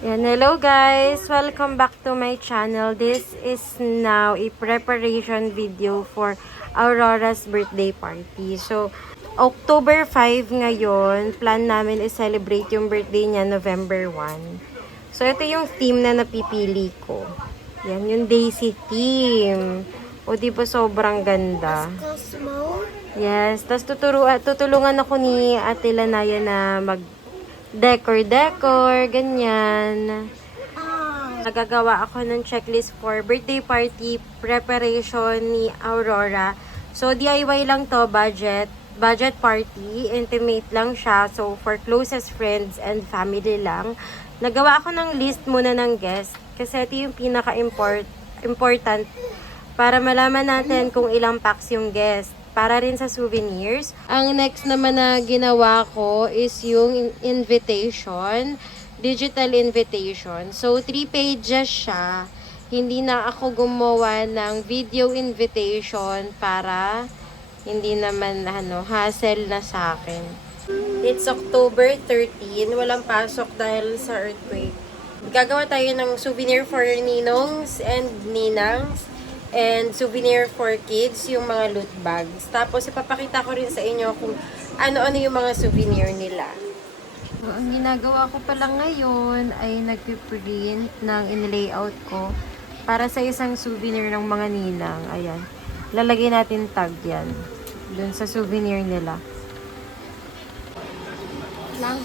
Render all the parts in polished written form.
Yan, hello guys! Welcome back to my channel. This is now a preparation video for Aurora's birthday party. So, October 5 ngayon, plan namin is celebrate yung birthday niya November 1. So, ito yung theme na napipili ko. Yan, yung Daisy theme. O, di ba sobrang ganda? Yes, tapos tutulungan ako ni Ate Lanaya na decor, ganyan. Nagagawa ako ng checklist for birthday party preparation ni Aurora. So, DIY lang to, budget party, intimate lang siya. So, for closest friends and family lang. Nagawa ako ng list muna ng guest kasi ito yung pinaka-important para malaman natin kung ilang packs yung guest. Para rin sa souvenirs. Ang next naman na ginawa ko is yung invitation, digital invitation. So, 3 pages siya. Hindi na ako gumawa ng video invitation para hindi naman hassle na sa akin. It's October 13. Walang pasok dahil sa earthquake. Gagawa tayo ng souvenir for ninongs and ninangs. And souvenir for kids, yung mga loot bags. Tapos, ipapakita ko rin sa inyo kung ano-ano yung mga souvenir nila. So, ang ginagawa ko pala ngayon ay nagpiprint ng in-layout ko para sa isang souvenir ng mga ninang. Ayan. Lalagay natin tag yan. Dun sa souvenir nila. Lang.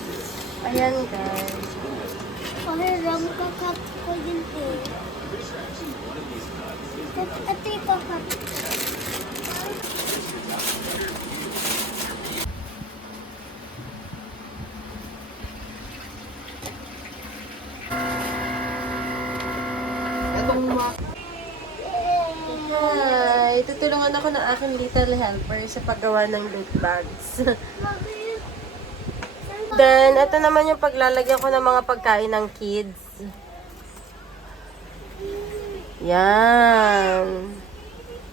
Ayan, guys. Pahiram kakat ko din po. Ito yung kakat. Hi! Tutulungan ako ng aking little helper sa paggawa ng loot bags. Then, ito naman yung paglalagyan ko ng mga pagkain ng kids. Yan.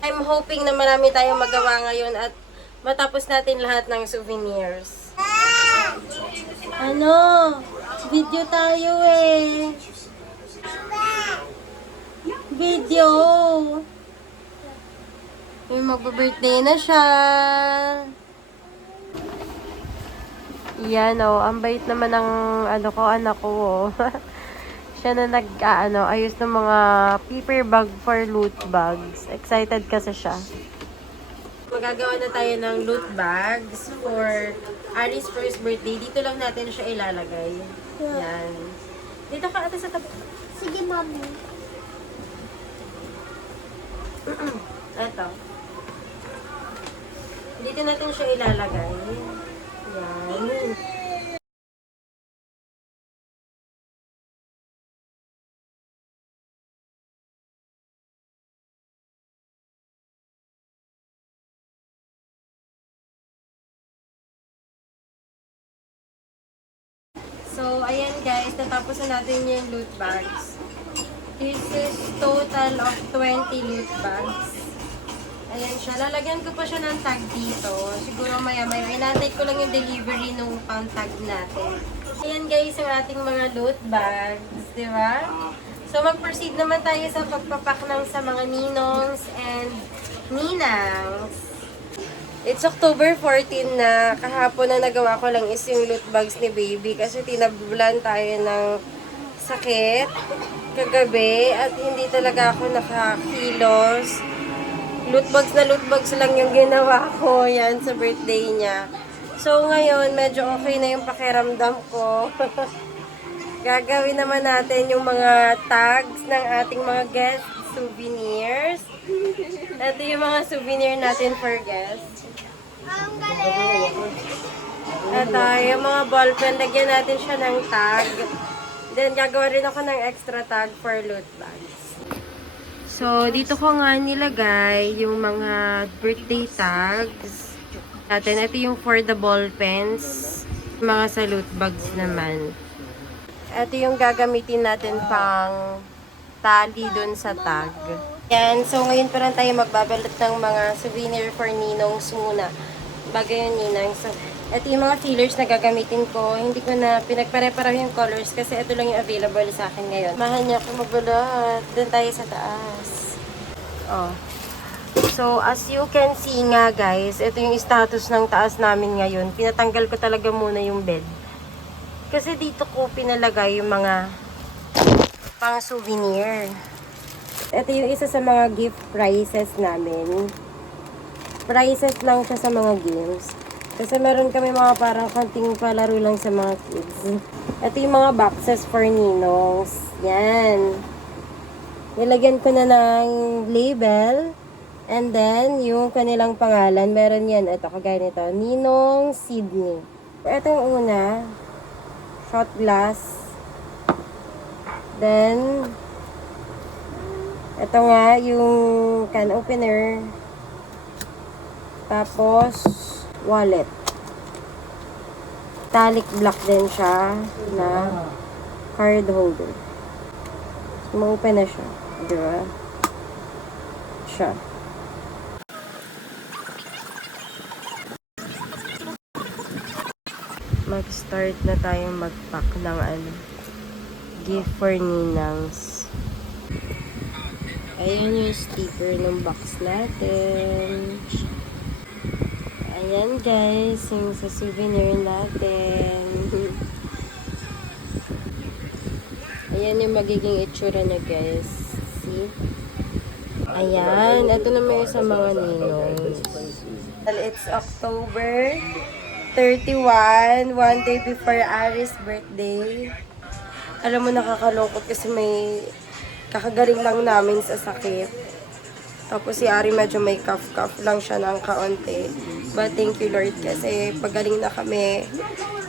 I'm hoping na marami tayong magawa ngayon at matapos natin lahat ng souvenirs. Ano? Video tayo eh. Video. May magbe-birthday na siya. Yan o, ang bait naman ng anak ko oh. Siya na ayos ng mga paper bag for loot bags. Excited kasi siya. Magagawa na tayo ng loot bags for Ari's first birthday. Dito lang natin siya ilalagay. Yan. Dito ka ate sa tabi. Sige, mami. Eto. Dito natin siya ilalagay. Yan. So, ayan guys, natapos na natin yung loot bags. This is total of 20 loot bags. Ayan siya. Lalagyan ko pa siya ng tag dito. Siguro maya-maya. Inantay ko lang yung delivery nung pang-tag natin. Ayan guys, ang ating mga loot bags. Diba? So, mag-proceed naman tayo sa pagpapak ng sa mga ninongs and ninangs. It's October 14 na. Kahapon na nagawa ko lang is yung loot bags ni baby kasi tinabulan tayo ng sakit kagabi at hindi talaga ako nakakilos. Loot bags lang yung ginawa ko yan sa birthday niya. So ngayon medyo okay na yung pakiramdam ko. Gagawin naman natin yung mga tags ng ating mga guest souvenirs. Ito yung mga souvenir natin for guests. Ang galing! Ito, yung mga ballpen, lagyan natin siya ng tag. Then, gagawa rin ako ng extra tag for loot bags. So, dito ko nga nilagay yung mga birthday tags natin. Ito yung for the ballpens. Mga sa loot bags naman. Ito yung gagamitin natin pang tali dun sa tag. Yan. So, ngayon pa lang tayo magbabalot ng mga souvenir for ninongs muna. Bagay yung ninang. So, Ito yung mga fillers na gagamitin ko. Hindi ko na pinagpare-pareho yung colors kasi ito lang yung available sa akin ngayon. Mahan niya ako magbalot. Doon tayo sa taas. Oh. So, as you can see nga guys, ito yung status ng taas namin ngayon. Pinatanggal ko talaga muna yung bed. Kasi dito ko pinalagay yung mga pang souvenir. Ito yung isa sa mga gift prizes namin. Prizes lang siya sa mga games. Kasi meron kami mga parang konting palaro lang sa mga kids. Ito yung mga boxes for ninongs. Yan. Nilagyan ko na ng label. And then, yung kanilang pangalan, meron yan. Ito, kagaya nito. Ninong Sydney. Ito yung una. Shot glass. Then, ito nga, yung can opener. Tapos, wallet. Metallic black din siya na card holder. Ma-open na siya. Diba? Siya. Mag-start na tayong mag-pack ng gift for ninangs. Ayan yung sticker ng box natin. Ayan guys, yung sa souvenir natin. Ayan yung magiging itsura niya guys. See? Ayan, ito naman yung sa mga ninong. It's October 31, one day before Ari's birthday. Alam mo, nakakalungkot kasi may kakagaling lang namin sa sakit. Tapos si Ari medyo may cough-cough lang siya ng kaunti. But thank you Lord kasi pagaling na kami.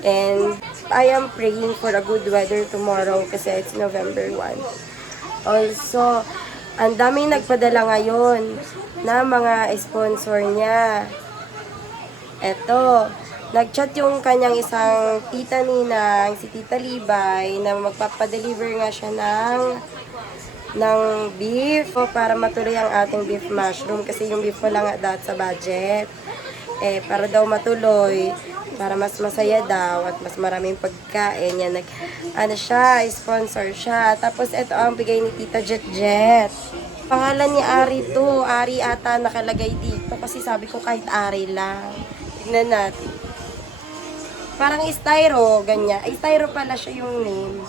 And I am praying for a good weather tomorrow kasi it's November 1. Also, ang daming nagpadala ngayon na mga sponsor niya. Eto, nag-chat yung kanyang isang tita ninang, si Tita Libay, na magpapadeliver nga siya ng beef para matuloy ang ating beef mushroom kasi yung beef wala nga dapat sa budget. Para daw matuloy, para mas masaya daw at mas maraming pagkain. Yan, sponsor siya. Tapos ito ang bigay ni Tita Jet Jet. Pangalan ni Ari to. Ari ata nakalagay dito kasi sabi ko kahit Ari lang. Tignan natin. Parang styro, ganyan. Ay, styro pala siya yung name.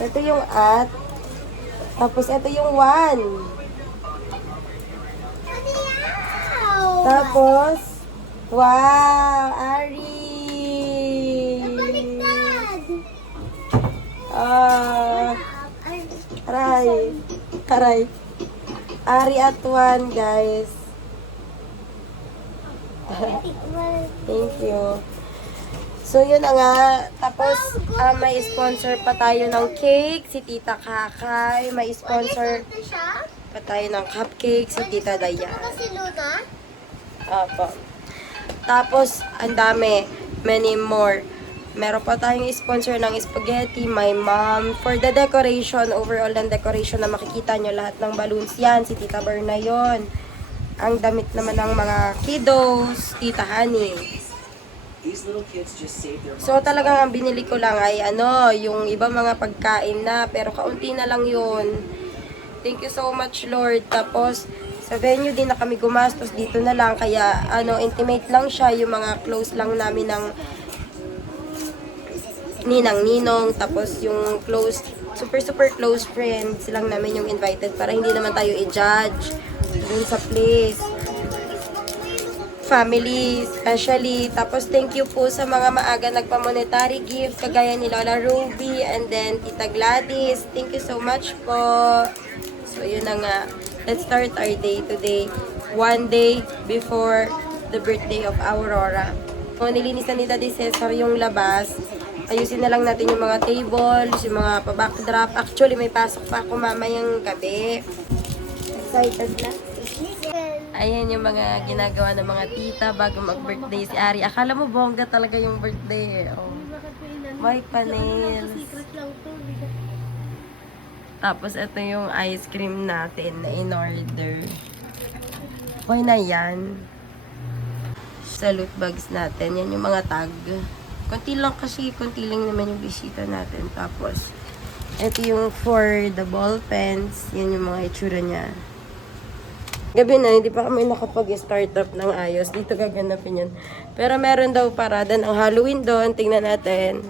Ito yung at. Tapos ito yung one. Tapos, wow, Ari. Aray. Ari at one, guys. Thank you. So, yun na nga. Tapos, may sponsor pa tayo ng cake, si Tita Kakay. May sponsor pa tayo ng cupcake, si Tita Dayan. Si Luna? Opo. Tapos, ang dami. Many more. Meron pa tayong sponsor ng spaghetti, my mom. For the decoration, overall ng decoration na makikita nyo lahat ng balloons yan. Si Tita Berna yun. Ang damit naman ng mga kiddos, Tita Honey. So talagang ang binili ko lang ay yung iba mga pagkain na, pero kaunti na lang yun. Thank you so much Lord. Tapos sa venue din na kami gumastos, dito na lang, kaya intimate lang siya, yung mga close lang namin ng ninang-ninong, tapos yung close, super close friends lang namin yung invited para hindi naman tayo i-judge dun sa place. Family, especially. Tapos, thank you po sa mga maaga nagpa-monetary gift, kagaya ni Lola Ruby, and then Tita Gladys. Thank you so much po. So, yun na nga. Let's start our day today. One day before the birthday of Aurora. So, nilinisan ni Daddy Cesar yung labas. Ayusin na lang natin yung mga tables, yung mga pa-backdrop. Actually, may pasok pa ako mamayang gabi. Excited na. Ayan yung mga ginagawa ng mga tita bago mag-birthday si Ari. Akala mo bongga talaga yung birthday. Oh. May panels. Tapos ito yung ice cream natin na in-order. Okay na yan. Sa loot bags natin, yan yung mga tag. Konti lang kasi, konti lang naman yung bisita natin. Tapos, ito yung for the ball pens. Yan yung mga itsura niya. Gabi na, hindi pa kami nakapag-start up ng ayos. Dito gaganapin yan. Pero meron daw parada ng Halloween doon. Tingnan natin.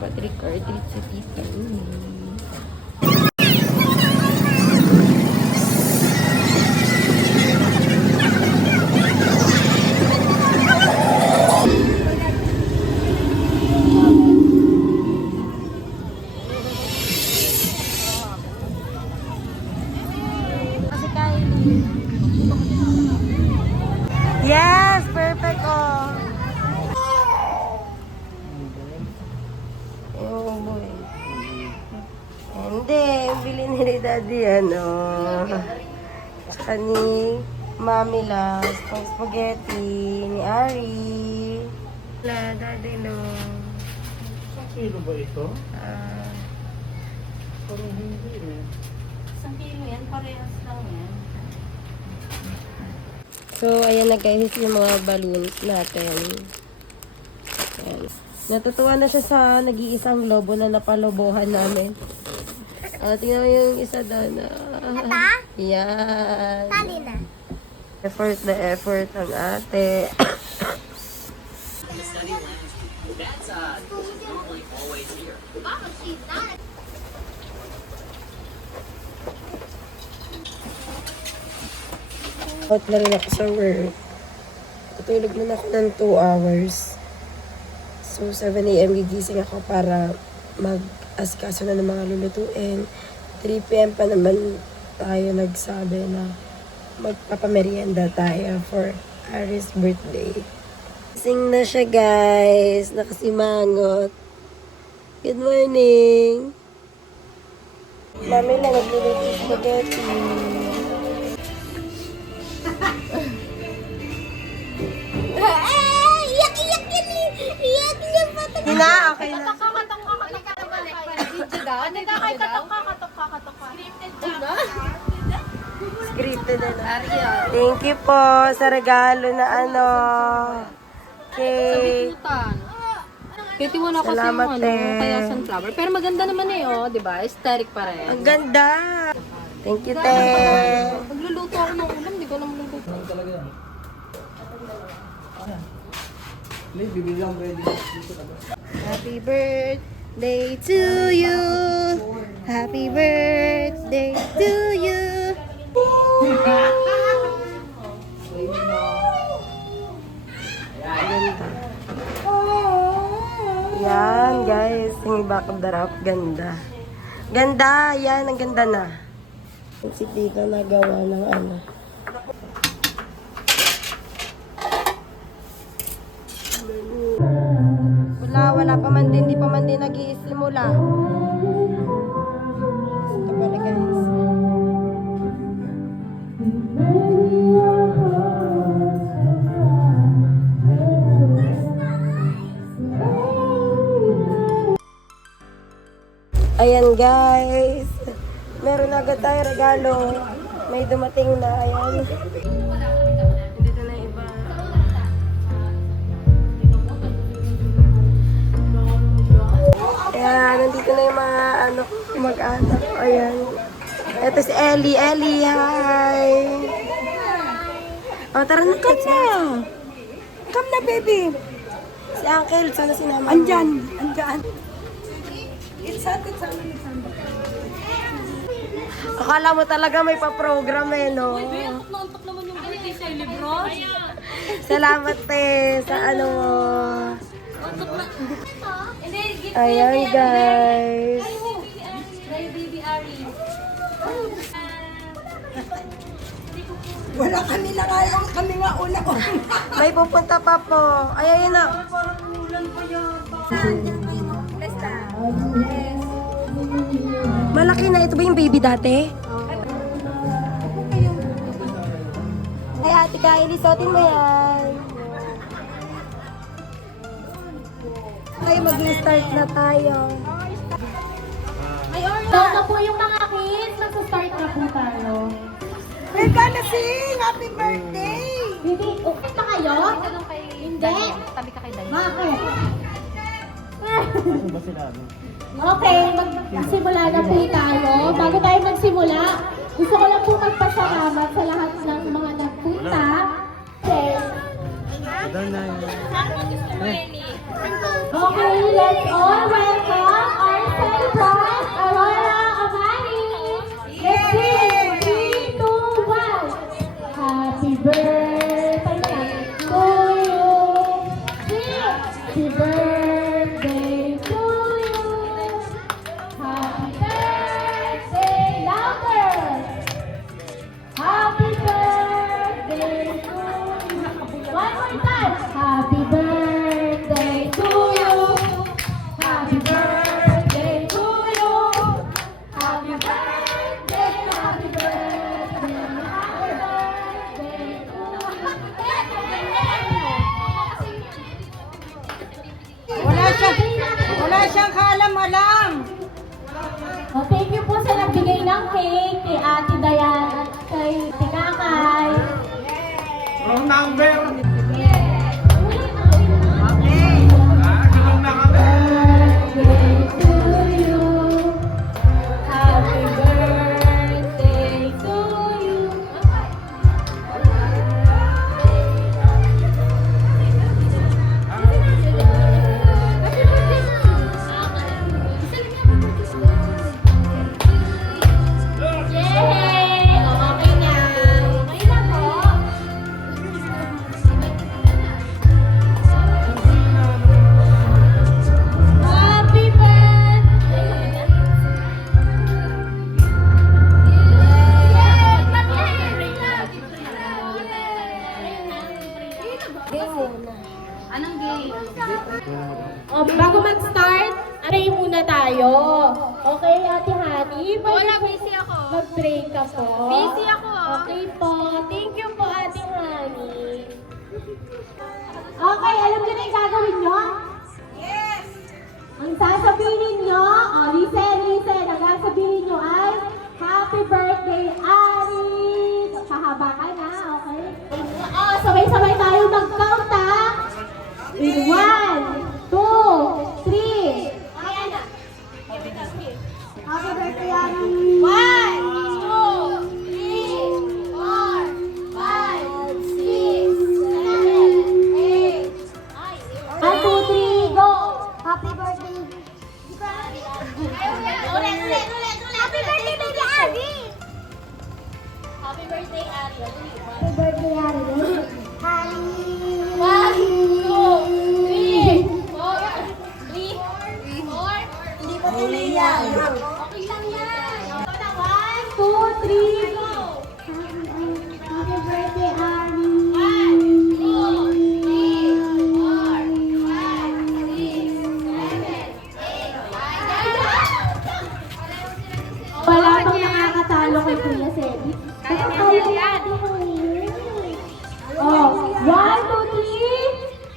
Patrick Cardit sa tita. Yes! Perfect, oh! Oh, boy. Hindi, bili ni Daddy, ano. Tsaka ni Mami Las, pang spaghetti, ni Ari. Wala, Daddy, no. Kilo ba ito? Ah, Parang hindi eh. Isang kilo yan, parehas lang yan. so, ayan na guys, yung mga balloons natin. Ayan. Natutuwa na siya sa nag-iisang lobo na napalobohan namin. Tingnan mo yung isa doon. Yan. Tali na. Effort na effort ang ate. Out na rin ako sa work. Tutulog na ako ng 2 hours. So, 7 a.m. gigising ako para mag-asikaso na ng mga lulutuin. 3 p.m. pa naman tayo nagsabi na magpapamerienda tayo for Aris birthday. Sing na siya, guys. Nakasimangot. Good morning. Mami lang nagluluto spaghetti. Iyak yan eh. Iyak yan pa. Hina, okay na. Scripted na. Thank you po sa regalo na ano. Cake. Kitiwan ako sa Salamat, yung te. kaya sunflower. Pero maganda naman eh, oh, di ba? Aesthetic pa rin. Ang ganda. Thank you, te. Magluluto ako ng ulam, di ko alam magluluto. Bibili lang ready. Happy birthday to you. Happy birthday to you. Yan, guys. Yung back of the rap. Ganda. Ganda. Yan, ang ganda na. Si Tita nagawa ng ano. Wala pa man din, di pa man din nag-iisimula. Ito pala, guys. Ayan, guys. Meron agad tayo regalo. May dumating na. Ayan. Dito na iba. Ayan, nandito na yung mga ano, mag-anak. Ayan. Ito si Ellie. Ellie, hi! O, tara na, come na! Come na, baby! Si Uncle, sana sinama. Andyan! Akala mo talaga may pa-program eh, no? Naantok naman yung birthday celebrant. Salamat, te, sa ano mo. Ayan, guys. Baby Ari. Wala kami na kaya, kami nga una ko. May pupunta pa po. Ay, ayun na. Malaki na. Ito ba yung baby dati? Ay, ate Kylie, suotin mo yan. Ay, mag-start na tayo. Ito na po yung mga kids. Magsa-start na po tayo. We're gonna sing happy birthday! Hindi, okay pa kayo? Hindi. Tabi ka kay Dani. Bakit? Ano ba sila? Okay, magsimula na po tayo. Bago tayo magsimula, gusto ko lang po magpasalamat sa lahat ng mga nagpunta. Okay, let's all welcome our celebrant, Aurora Amani. Let's sing! 3, 2, 1. Happy birthday to you. Happy birthday to you. Happy birthday, louder. Happy birthday to you. One more time. Happy birthday to you. Happy birthday to you. Happy birthday, happy birthday, happy birthday to you. Wala siyang kalam-alam. Oh, thank you po sa nagbigay ng cake kay Ate Dayan at kay Tinakay. Wrong number! Birthday to you. Happy birthday to you. Yay! Okay na. Okay na po. Happy birthday! Anong game? Bago mag-start, pray muna tayo. Okay, Ate Honey? Wala, busy ako. Mag-pray ka po. Busy ako. Okay po. Thank you po, Ate Honey. Okay, alam niyo na yung gagawin niyo? Yes! Ang sasabihin niyo, listen, ang sasabihin niyo ay, Happy birthday, Ari! Hahaba ka na, okay? Sabay-sabay tayo mag-count, ha? In 1, 2, 3. Ayan na. Happy birthday, Ari! 1, 2, 3, 4, 5, 6, 7, 8. 1, 2, 3, go! Happy birthday! Ulit! Happy birthday, baby Ari! Happy birthday, Ari! Happy birthday, Ari! Ari! 1, 2, 3, 4, 3, 4. Hindi pa tuloy yan. Okay lang yan. 1, 2, 3, go! Happy birthday, Ari! 1, 2, 3, 4, 5, 6, 7, 8, 9, 10. Wala pang nakakatalo kay Kuya Sebi. Kaya yan. Oh, 1, 2, 3. Happy birthday, Ari.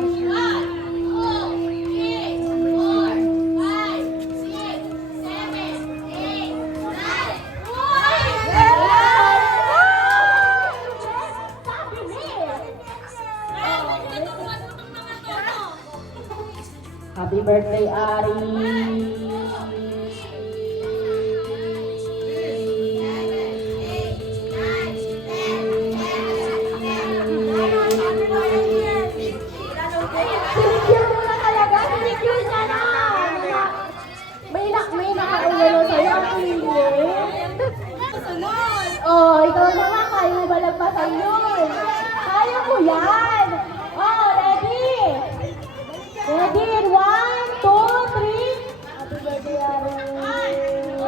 1, 2, 3, 4, 5, 6, 7, 8, 9. Happy birthday, Ari. Sinigil mo na talaga, sinigil ka na. May nakaulo sa'yo ang pilit. Oh, ikaw naman, kaya mo balagpasan yun. Kaya mo yan. Oh, ready? Ready in 1, 2, 3. Happy birthday, Ari. 1, 2, 3.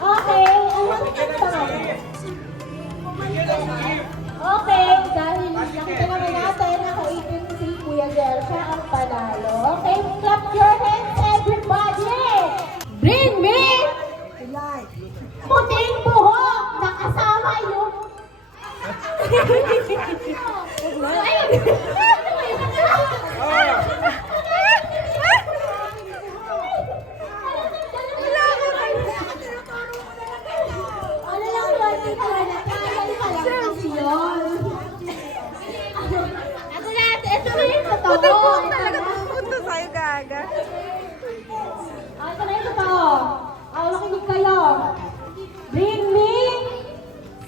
Okay, ano ang Ano lang yun? Ito na. Kaya ka lang kasi yun. Ako na. Ito na yung totoo. Talaga pupunta sa'yo, gaga. Ito na yung totoo. Makinig kayo. Bring me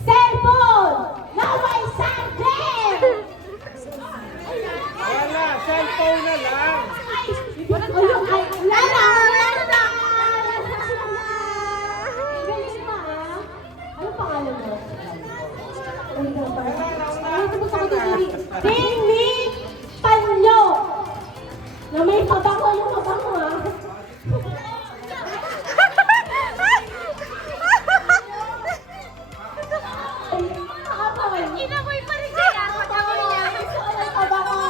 cellphone! Now my subject! Wala, cellphone na lang. Ayun, ay, Lala! Lala! Galing ka, ah. Anong pangalan mo? Bring me panyo! Na may pabango yung pabango, ah. Inamoy pa rin kaya ako naman niya. Pabango!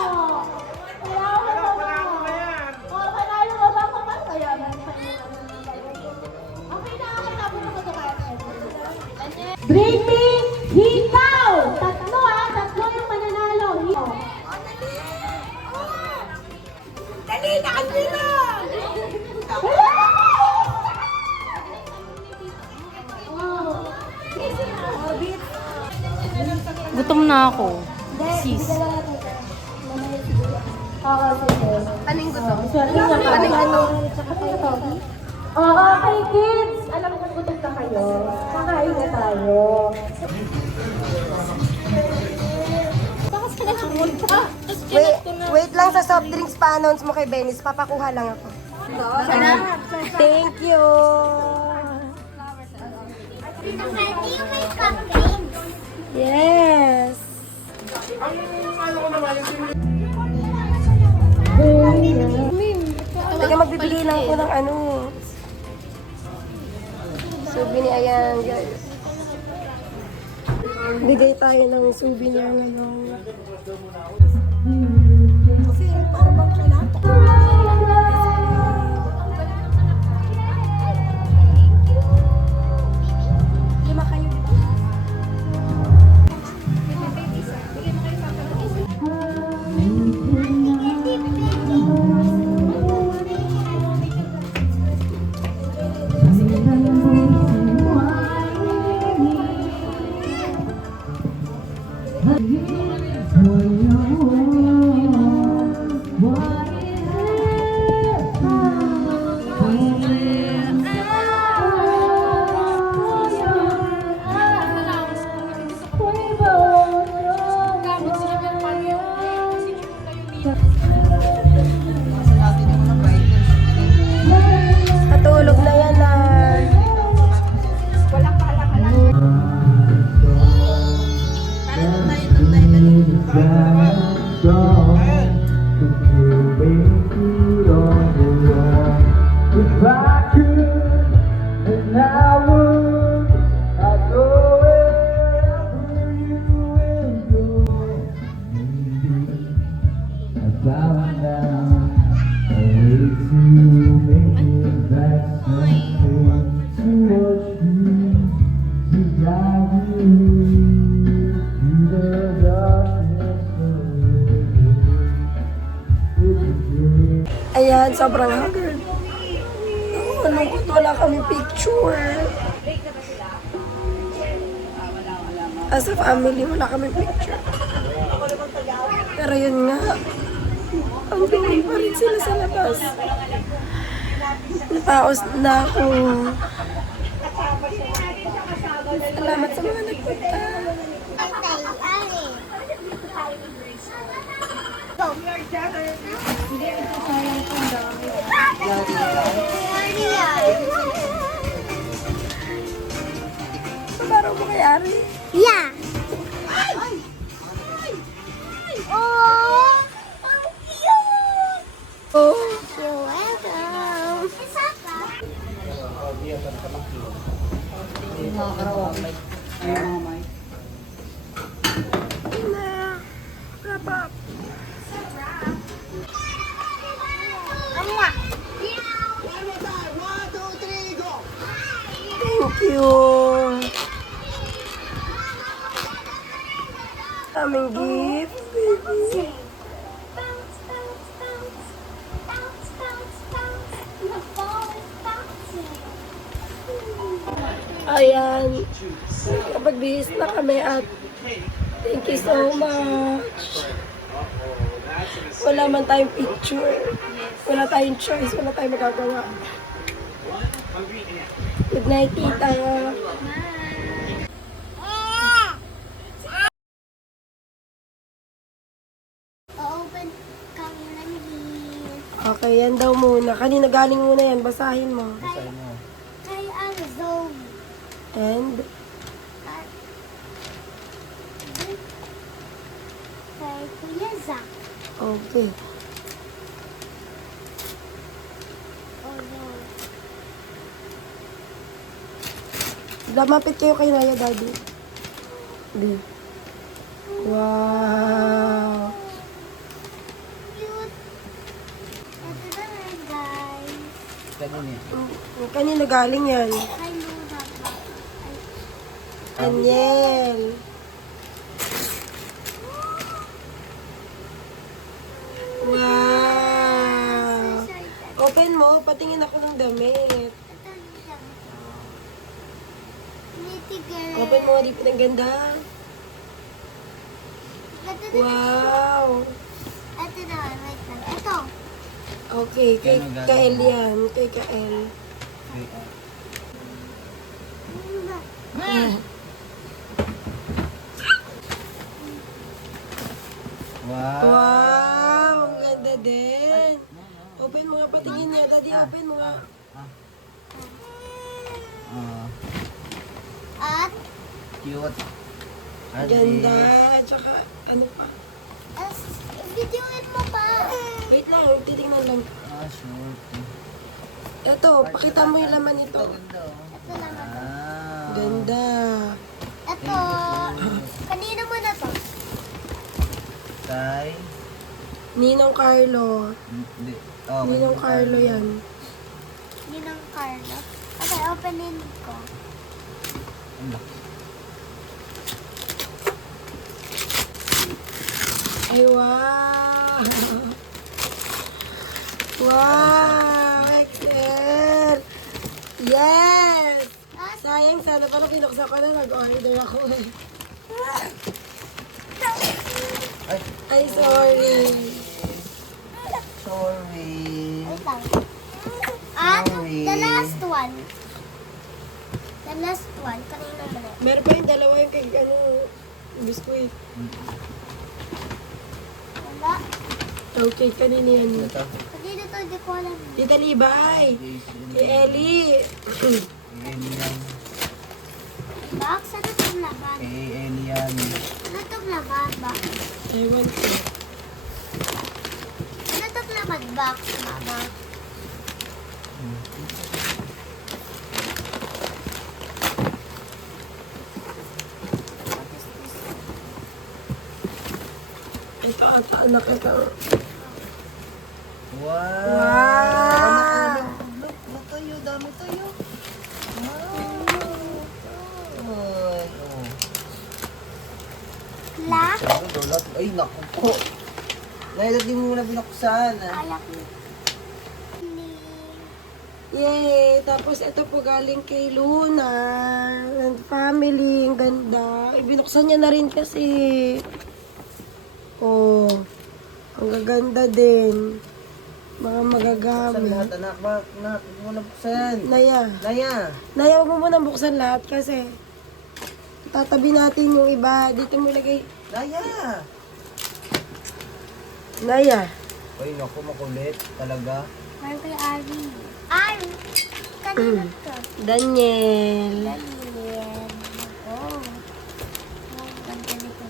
Bring me hikaw! Tatlo ah! Tatlo yung mananalo. Hikaw. Dali na kasi lang! Gutom na ako. Sis. Paning gutom? Paning gutom? Okay, kids. Alam ko gutom na kayo. Kakain na tayo. Wait lang sa soft drinks pa-announce mo kay Benis. Papakuha lang ako. Thank you! Yes! Teka, magbibili lang ako ng ano. Souvenir, ayan guys. Bigay tayo ng souvenir ngayon. Kasi parang bang kailangan. Lima kayo. Patulog na yan ah. Walang If I could, then I would. I'd go wherever you will go. I found out a way to make it back something to watch you, to guide you through the darkness of Ayan, sobrang haggard. Malungkot, wala kami picture. As a family, wala kami picture. Pero yun nga, ang Pinoy pa rin sila sa labas. Napaos na ako. Salamat sa mga nagpunta. Parang mo kay Ari? Yeah. Oh, ang cute. Oh. You're welcome. kaming gift. Ayan. Kapag bihis na kami at thank you so much. Wala man tayong picture. Wala tayong choice. Wala tayong magagawa. Good night, tita. Open kami lang din. Okay, yan daw muna. Kanina galing muna yan. Basahin mo. Kay Zoe. And, Kay Kuya Zach. okay. Oh no. Lamapit kayo kay Naya, Daddy. Di. Wow. Cute. Ito na lang, guys. Kanina galing yan. Kay Luna pa. Daniel. Wow. Open mo, patingin ako ng damit. Ito siya. Nitty girl. Open mo, di pa ng ganda. Ito na. Wow. Ito na, wait lang. Ito. Okay, kay Kael yan. Kay Kael. Wow. Wow, ang ganda din. Open mo nga, patingin niya. Daddy, open mo nga. Ah, At, cute. Ganda. Tsaka, ano pa? videoin mo pa. Wait lang, titingnan lang. Ah, short. Ito, pakita mo yung laman nito. Ganda oh. Ito naman. Ah. Ganda. Ito. Kanino mo na to? Kay. Ninong Carlo. Hindi. Oh, Ninong Carlo yan. Ninang Carlo. Okay, openin ko. Ano? Ay, wow. Wow, Excel. Yes. Sayang, sana pala pinuksan ko na. Nag-order ako eh. Ay, Ay, sorry. sorry. Wait lang. At, Sorry. the last one. The last one. Kanino mo na? Meron pa yung dalawa yung kay, ano, biskuit. Wala. Okay, kanina yan. Ito. Kanino to? Hindi ko alam. Tita Libay. Kay Ellie. Alien. Box? Ano itong laban? Alien. Ano itong laban? Box? Ewan ko. Ano itong laban? Box, mama? Ito ata, anak ito. Wow. Wow. Look, look tayo. Dami tayo. Wow. Ay, oh. Black? Ay, naku po. Dahil di mo muna binuksan. Ayak ni. Yay! Tapos ito po galing kay Luna and family. Ang ganda. Ibinuksan niya na rin kasi. Oh, ang gaganda din. Mga Buksan magagamit. lahat, anak. Bakit, anak? Hindi mo na buksan. Naya. Naya. Naya, huwag mo muna buksan lahat kasi tatabi natin yung iba. Dito mo ilagay. Naya. Naya. Ay, naku, makulit. Talaga. Parang kay Ari. Ari! Kanino to? Daniel. Daniel. Oh. Ang ganda nito.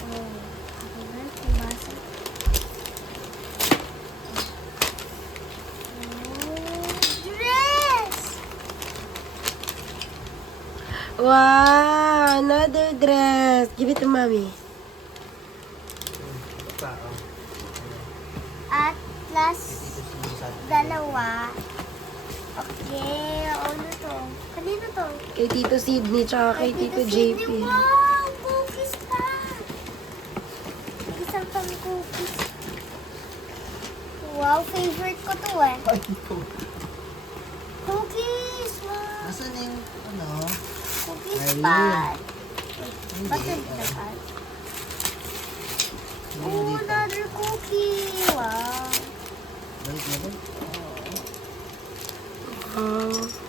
Oh. Ako na, tumasa. Oh. Dress! Wow! Another dress. Give it to mommy. At plus dalawa. Okay, ano to? Kanino to? Kay Tito Sydney tsaka kay Tito Sydney. JP. Wow! Cookies cookies. Wow, favorite ko to eh. Ay, ito. Cookies! Wow. Nasaan na yung, ano? Cookies Ayun. pot. Hindi. Buttered na pot. Hindi mo Oh, dito. another cookie. Wow. Balik na ba? Ah.